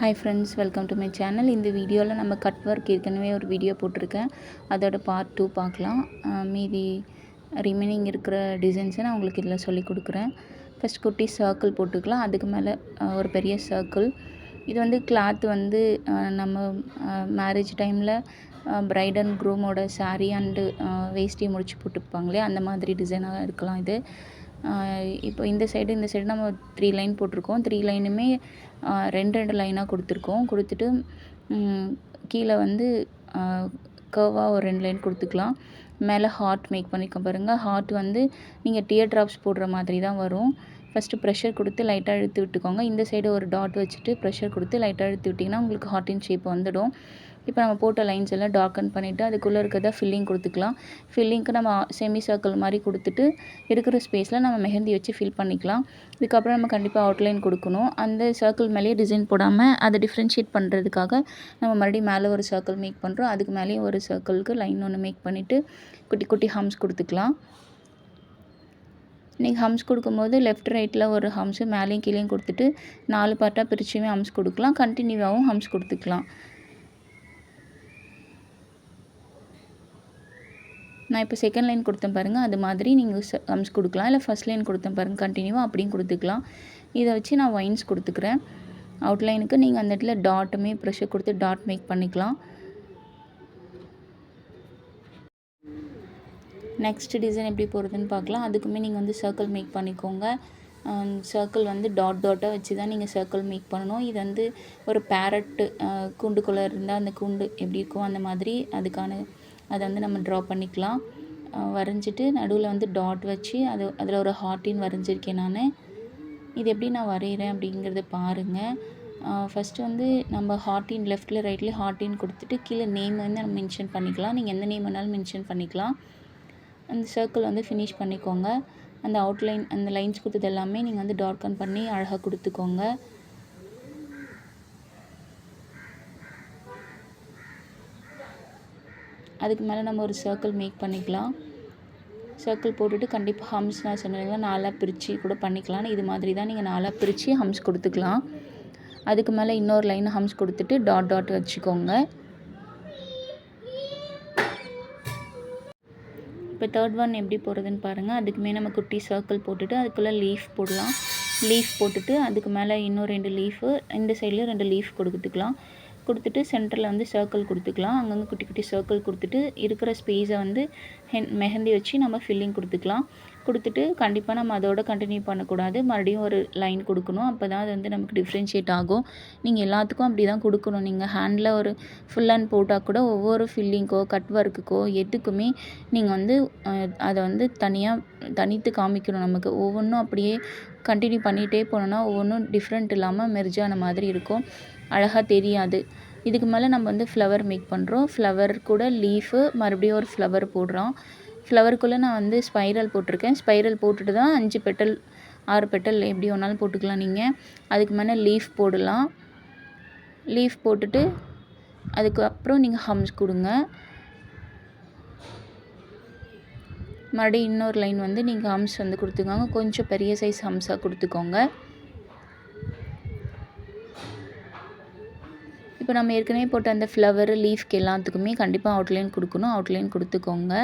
Hi friends, welcome to my channel. இந்த வீடியோவில் நம்ம கட் ஒர்க் ஏற்கனவே ஒரு வீடியோ போட்டிருக்கேன். அதோட பார்ட் 2 பார்க்கலாம். மீதி ரிமைனிங் இருக்கிற டிசைன்ஸை நான் உங்களுக்கு இதில் சொல்லி கொடுக்குறேன். ஃபஸ்ட் குட்டி சர்க்கிள் போட்டுக்கலாம். அதுக்கு மேலே ஒரு பெரிய சர்க்கிள். இது வந்து கிளாத் வந்து நம்ம மேரேஜ் டைமில் பிரைட் அண்ட் க்ரூமோட சாரீ அண்டு வேஷ்டி முடிச்சு போட்டுப்பாங்களே, அந்த மாதிரி டிசைனாக இருக்கலாம் இது. இப்போ இந்த சைடு நம்ம 3 லைன் போட்டிருக்கோம். 3 லைனுமே 2 லைனாக கொடுத்துட்டு கீழே வந்து கர்வாக ஒரு 2 லைன் கொடுத்துக்கலாம். மேலே ஹார்ட் மேக் பண்ணிக்க பாருங்கள். ஹார்ட் வந்து நீங்கள் டியர் ட்ராப்ஸ் போடுற மாதிரி தான் வரும். ஃபஸ்ட்டு ப்ரெஷர் கொடுத்து லைட்டாக இழுத்து விட்டுக்கோங்க. இந்த சைடு ஒரு டாட் வச்சுட்டு ப்ரெஷர் கொடுத்து லைட்டாக இழுத்து விட்டிங்கன்னா உங்களுக்கு ஹார்ட்டின் ஷேப் வந்துடும். இப்போ நம்ம போட்ட லைன்ஸ் எல்லாம் டார்க்கன் பண்ணிவிட்டு அதுக்குள்ளே இருக்கிறத ஃபில்லிங் கொடுத்துக்கலாம். ஃபில்லிங்க்கு நம்ம செமி சர்க்கிள் மாதிரி கொடுத்துட்டு இருக்கிற ஸ்பேஸில் நம்ம மெஹந்தி வச்சு ஃபில் பண்ணிக்கலாம். இதுக்கப்புறம் நம்ம கண்டிப்பாக அவுட்லைன் கொடுக்கணும். அந்த சர்க்கிள் மேலேயே டிசைன் போடாமல் அதை டிஃப்ரென்ஷியேட் பண்ணுறதுக்காக நம்ம மறுபடியும் மேலே ஒரு சர்க்கிள் மேக் பண்ணுறோம். அதுக்கு மேலேயும் ஒரு சர்க்கிளுக்கு லைன் ஒன்று மேக் பண்ணிவிட்டு குட்டி குட்டி ஹம்ஸ் கொடுத்துக்கலாம். நீங்கள் ஹம்ஸ் கொடுக்கும்போது லெஃப்ட் ரைட்டில் ஒரு ஹம்ஸு மேலேயும் கீழேயும் கொடுத்துட்டு 4 பார்ட்டாக பிரிச்சுமே ஹம்ஸ் கொடுக்கலாம். கண்டினியூவாகவும் ஹம்ஸ் கொடுத்துக்கலாம். நான் இப்போ செகண்ட் லைன் கொடுத்தேன் பாருங்கள், அது மாதிரி நீங்கள் ஹம்ஸ் கொடுக்கலாம். இல்லை ஃபஸ்ட் லைன் கொடுத்தேன் பாருங்கள், கண்டினியூவாக அப்படியும் கொடுத்துக்கலாம். இதை வச்சு நான் வைன்ஸ் கொடுத்துக்கிறேன். அவுட்லைனுக்கு நீங்கள் அந்த இடத்துல டாட்டுமே ப்ரெஷர் கொடுத்து டாட் மேக் பண்ணிக்கலாம். நெக்ஸ்ட் டிசைன் எப்படி போகிறதுன்னு பார்க்கலாம். அதுக்குமே நீங்கள் வந்து சர்க்கிள் மேக் பண்ணிக்கோங்க. சர்க்கிள் வந்து டாட்டாக வச்சு தான் நீங்கள் சர்க்கிள் மேக் பண்ணணும். இது வந்து ஒரு பேரட்டு கூண்டுக்குள்ளே இருந்தால் அந்த கூண்டு எப்படி இருக்கும் அந்த மாதிரி அதை வந்து நம்ம ட்ரா பண்ணிக்கலாம். வரைஞ்சிட்டு நடுவில் வந்து டாட் வச்சு அதில் ஒரு ஹார்ட்டின் வரைஞ்சிருக்கேன் நான். இது எப்படி நான் வரைகிறேன் அப்படிங்கிறத பாருங்கள். ஃபஸ்ட்டு வந்து நம்ம ஹார்ட்டின் லெஃப்ட்டில் ரைட்லேயும் ஹார்ட்டின் கொடுத்துட்டு கீழே நேம் வந்து நம்ம மென்ஷன் பண்ணிக்கலாம். நீங்கள் எந்த நேம் வேணாலும் மென்ஷன் பண்ணிக்கலாம். அந்த சர்க்கிள் வந்து ஃபினிஷ் பண்ணிக்கோங்க. அந்த அவுட்லைன் அந்த லைன்ஸ் கொடுத்தது எல்லாமே நீங்கள் வந்து டார்க்கன் பண்ணி அழகாக கொடுத்துக்கோங்க. அதுக்கு மேலே நம்ம ஒரு சர்க்கிள் மேக் பண்ணிக்கலாம். சர்க்கிள் போட்டுட்டு கண்டிப்பாக ஹம்ஸ் நான் சொன்னீங்கன்னா 4 பிரித்து கூட பண்ணிக்கலாம். இது மாதிரி தான் நீங்கள் 4 பிரித்து ஹம்ஸ் கொடுத்துக்கலாம். அதுக்கு மேலே இன்னொரு லைன் ஹம்ஸ் கொடுத்துட்டு டாட் வச்சுக்கோங்க. இப்போ தேர்ட் ஒன் எப்படி போகிறதுன்னு பாருங்கள். அதுக்குமே நம்ம குட்டி சர்க்கிள் போட்டுட்டு அதுக்குள்ளே லீஃப் போடலாம். லீஃப் போட்டுட்டு அதுக்கு மேலே இன்னும் 2 லீஃபு, இந்த சைட்லேயும் 2 லீஃப் கொடுத்துட்டு சென்டரில் வந்து சர்க்கிள் கொடுத்துக்கலாம். அங்கங்கே குட்டி குட்டி சர்க்கிள் கொடுத்துட்டு இருக்கிற ஸ்பேஸை வந்து மெஹந்தி வச்சு நம்ம ஃபில்லிங் கொடுத்துட்டு கண்டிப்பாக நம்ம அதோட கண்டினியூ பண்ணக்கூடாது. மறுபடியும் ஒரு லைன் கொடுக்கணும். அப்போ தான் அது வந்து நமக்கு டிஃப்ரென்ஷியேட் ஆகும். நீங்கள் எல்லாத்துக்கும் அப்படி தான் கொடுக்கணும். நீங்கள் ஹேண்டில் ஒரு ஃபுல் ஹேண்ட் போட்டால் கூட ஒவ்வொரு ஃபில்லிங்க்கோ கட் ஒர்க்குக்கோ எதுக்குமே நீங்கள் வந்து அதை வந்து தனித்து காமிக்கணும். நமக்கு ஒவ்வொன்றும் அப்படியே கண்டினியூ பண்ணிகிட்டே போனோன்னா ஒவ்வொன்றும் டிஃப்ரெண்ட் இல்லாமல் மெர்ஜான மாதிரி இருக்கும், அழகாக தெரியாது. இதுக்கு மேலே நம்ம வந்து ஃப்ளவர் மேக் பண்ணுறோம். ஃப்ளவர் கூட லீஃபு, மறுபடியும் ஒரு ஃப்ளவர் போடுறோம். ஃப்ளவருக்குள்ளே நான் வந்து ஸ்பைரல் போட்டிருக்கேன். ஸ்பைரல் போட்டுட்டு தான் 5 பெட்டல் 6 பெட்டல் எப்படி வேணாலும் போட்டுக்கலாம் நீங்கள். அதுக்கு மேலே லீஃப் போடலாம். லீஃப் போட்டுட்டு அதுக்கப்புறம் நீங்கள் ஹம்ஸ் கொடுங்க. மறுபடியும் இன்னொரு லைன் வந்து நீங்கள் ஹம்ஸ் வந்து கொடுத்துக்கோங்க. கொஞ்சம் பெரிய சைஸ் ஹம்ஸாக கொடுத்துக்கோங்க. இப்போ நம்ம ஏற்கனவே போட்ட அந்த ஃப்ளவர் லீஃப்க்கு எல்லாத்துக்குமே கண்டிப்பாக அவுட்லைன் கொடுக்கணும். அவுட்லைன் கொடுத்துக்கோங்க.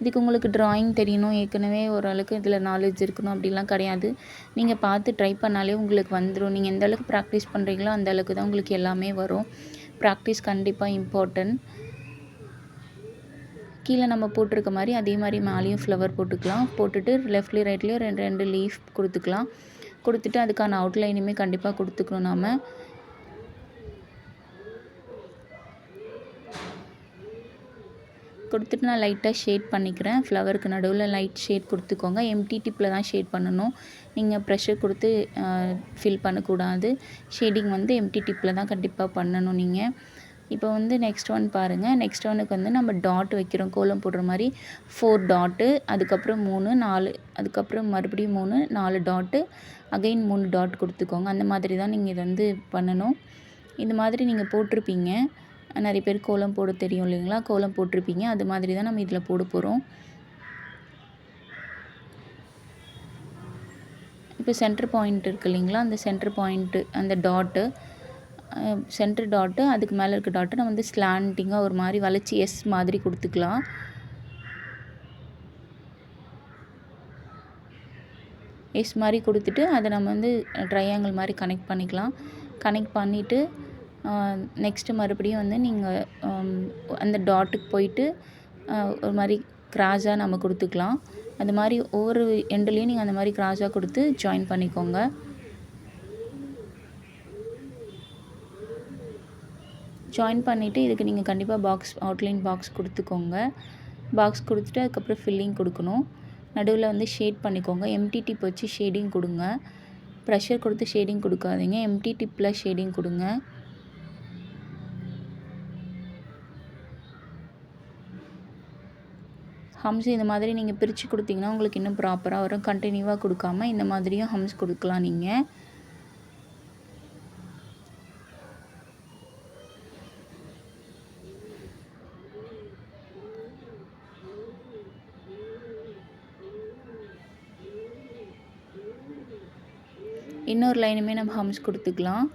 இதுக்கு உங்களுக்கு ட்ராயிங் தெரியணும், ஏற்கனவே ஓரளவுக்கு இதில் நாலேஜ் இருக்கணும் அப்படிலாம் கிடையாது. நீங்கள் பார்த்து ட்ரை பண்ணாலே உங்களுக்கு வந்துடும். நீங்கள் எந்த அளவுக்கு ப்ராக்டிஸ் பண்ணுறீங்களோ அந்த அளவுக்கு தான் உங்களுக்கு எல்லாமே வரும். ப்ராக்டிஸ் கண்டிப்பாக இம்பார்ட்டன்ட். கீழே நம்ம போட்டிருக்க மாதிரி அதே மாதிரி மேலேயும் ஃப்ளவர் போட்டுக்கலாம். போட்டுட்டு லெஃப்ட்லேயும் ரைட்லேயும் 2 லீஃப் கொடுத்துட்டு அதுக்கான அவுட்லைனுமே கண்டிப்பாக கொடுத்துக்கணும். நாம் கொடுத்துட்டு நான் லைட்டாக ஷேட் பண்ணிக்கிறேன். ஃப்ளவருக்கு நடுவில் லைட் ஷேட் கொடுத்துக்கோங்க. எம்டி டிப்பில் தான் ஷேட் பண்ணணும். நீங்கள் ப்ரெஷர் கொடுத்து ஃபில் பண்ணக்கூடாது. ஷேடிங் வந்து எம்டி டிப்பில் தான் கண்டிப்பாக பண்ணணும் நீங்கள். இப்போ வந்து நெக்ஸ்ட் ஒன் பாருங்கள். நெக்ஸ்ட் ஒனுக்கு வந்து நம்ம டாட் வைக்கிறோம். கோலம் போடுற மாதிரி 4 டாட்டு, அதுக்கப்புறம் 3, 4, அதுக்கப்புறம் மறுபடியும் 3, 4 டாட்டு, அகைன் 3 டாட் கொடுத்துக்கோங்க. அந்த மாதிரி தான் நீங்கள் இதை வந்து பண்ணணும். இந்த மாதிரி நீங்கள் போட்டிருப்பீங்க. நிறைய பேர் கோலம் போட தெரியும் இல்லைங்களா, கோலம் போட்டிருப்பீங்க. அது மாதிரி தான் நம்ம இதில் போட போகிறோம். இப்போ சென்டர் பாயிண்ட் இருக்கு இல்லைங்களா, அந்த சென்டர் பாயிண்ட்டு அந்த டாட்டு சென்டர் டாட்டு அதுக்கு மேலே இருக்க டாட்டை நம்ம வந்து ஸ்லாண்டிங்காக ஒரு மாதிரி வளைச்சி எஸ் மாதிரி கொடுத்துக்கலாம். எஸ் மாதிரி கொடுத்துட்டு அதை நம்ம வந்து ட்ரையாங்கிள் மாதிரி கனெக்ட் பண்ணிக்கலாம். கனெக்ட் பண்ணிவிட்டு நெக்ஸ்ட்டு மறுபடியும் வந்து நீங்கள் அந்த டாட்டுக்கு போயிட்டு ஒரு மாதிரி கிராஸாக நம்ம கொடுத்துக்கலாம். அது மாதிரி ஒவ்வொரு எண்டுலேயும் நீங்கள் அந்த மாதிரி கிராஸாக கொடுத்து ஜாயின் பண்ணிக்கோங்க. ஜாயின் பண்ணிவிட்டு இதுக்கு நீங்கள் கண்டிப்பாக அவுட்லைன் பாக்ஸ் கொடுத்துக்கோங்க. பாக்ஸ் கொடுத்துட்டு அதுக்கப்புறம் ஃபில்லிங் கொடுக்கணும். நடுவில் வந்து ஷேட் பண்ணிக்கோங்க. எம்டி டிப் வச்சு ஷேடிங் கொடுங்க. ப்ரெஷர் கொடுத்து ஷேடிங் கொடுக்காதீங்க. எம்டி டிப்பில் ஷேடிங் கொடுங்க. ஹம்ஸ் இந்த மாதிரி நீங்கள் பிரித்து கொடுத்தீங்கன்னா உங்களுக்கு இன்னும் ப்ராப்பராக வரும். கண்டினியூவாக கொடுக்காம இந்த மாதிரியும் ஹம்ஸ் கொடுக்கலாம் நீங்கள். இன்னொரு லைனுமே நம்ம ஹம்ஸ் கொடுத்துக்கலாம்.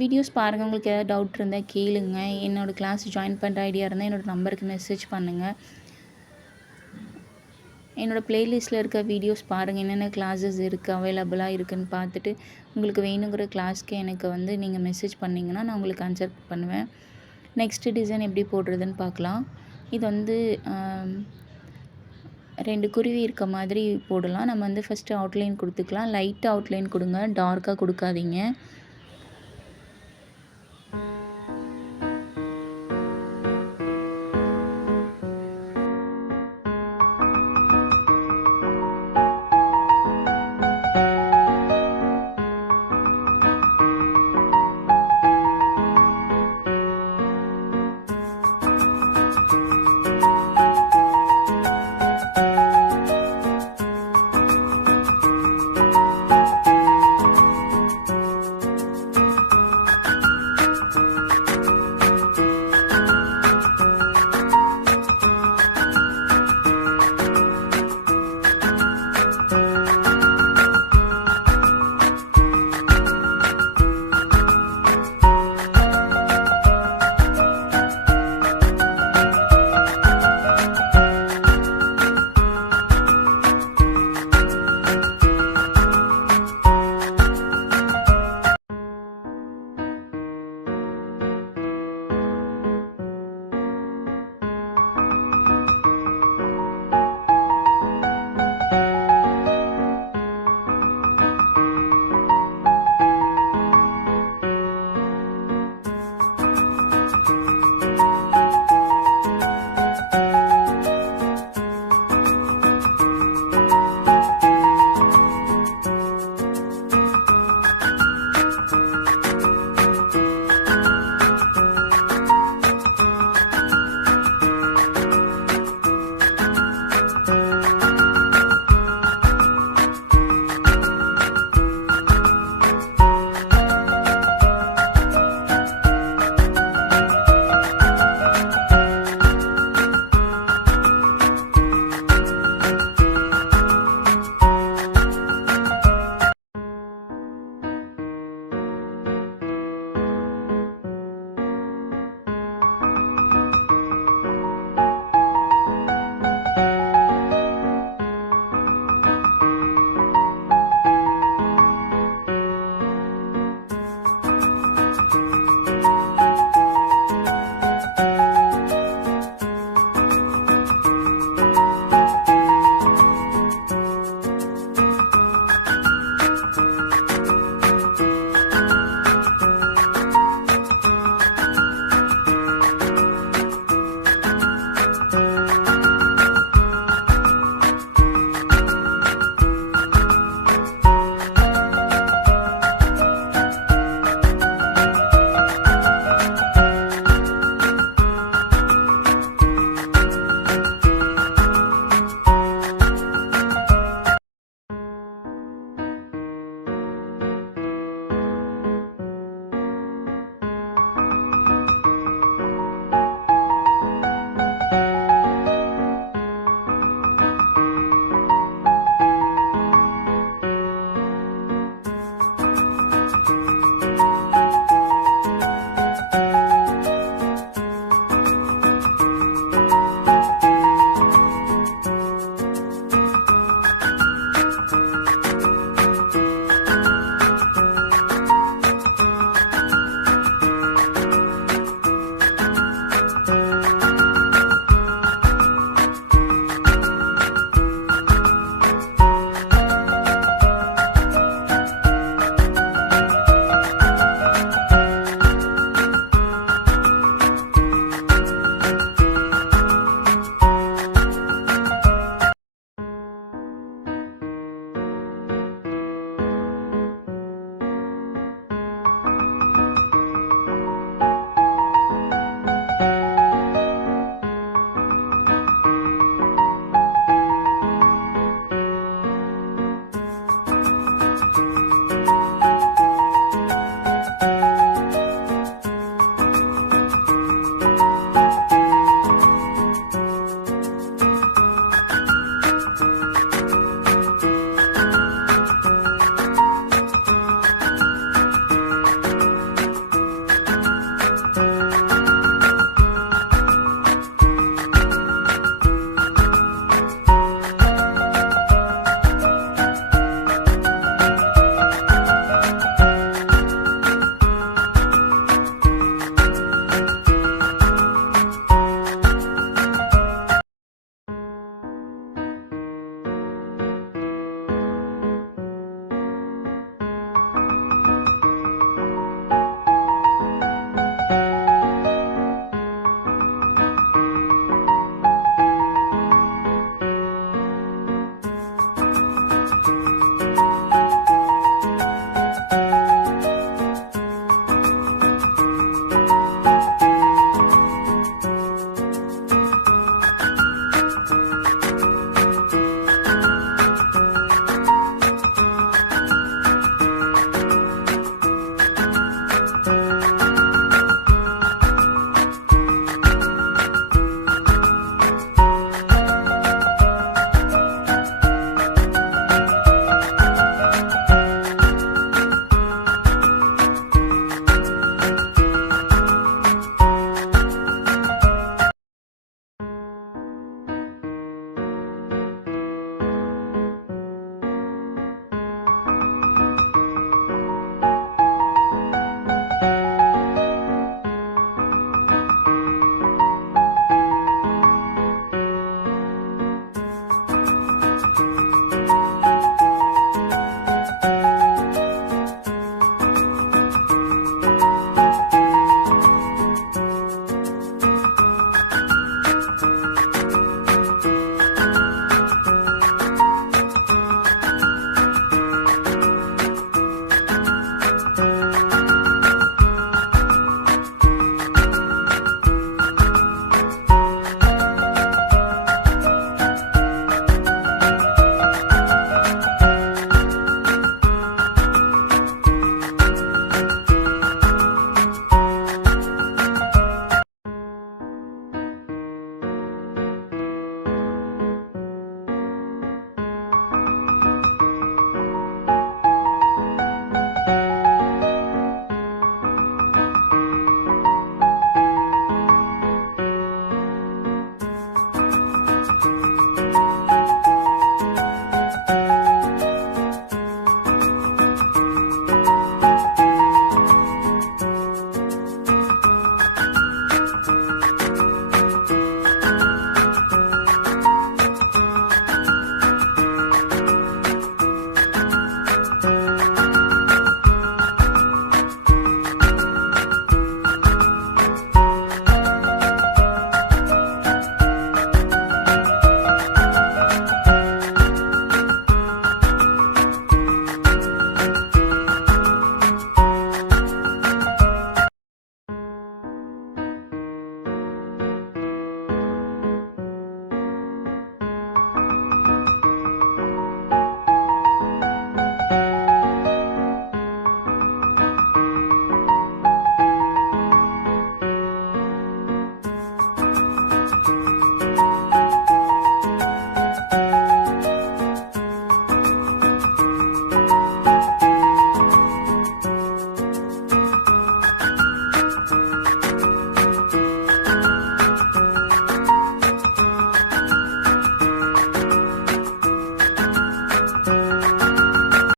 வீடியோஸ் பாருங்கள். உங்களுக்கு ஏதாவது டவுட் இருந்தால் கேளுங்க. என்னோடய கிளாஸ் ஜாயின் பண்ணுற ஐடியா இருந்தால் என்னோடய நம்பருக்கு மெசேஜ் பண்ணுங்கள். என்னோடய ப்ளேலிஸ்ட்டில் இருக்க வீடியோஸ் பாருங்கள். என்னென்ன கிளாஸஸ் இருக்குது அவைலபிளாக இருக்குதுன்னு பார்த்துட்டு உங்களுக்கு வேணுங்கிற கிளாஸ்க்கு எனக்கு வந்து நீங்கள் மெசேஜ் பண்ணிங்கன்னா நான் உங்களுக்கு ஆன்சர் பண்ணுவேன். நெக்ஸ்ட்டு டிசைன் எப்படி போடுறதுன்னு பார்க்கலாம். இது வந்து 2 குருவி இருக்க மாதிரி போடலாம். நம்ம வந்து ஃபஸ்ட்டு அவுட்லைன் கொடுத்துக்கலாம். லைட்டாக அவுட்லைன் கொடுங்க, டார்க்காக கொடுக்காதீங்க.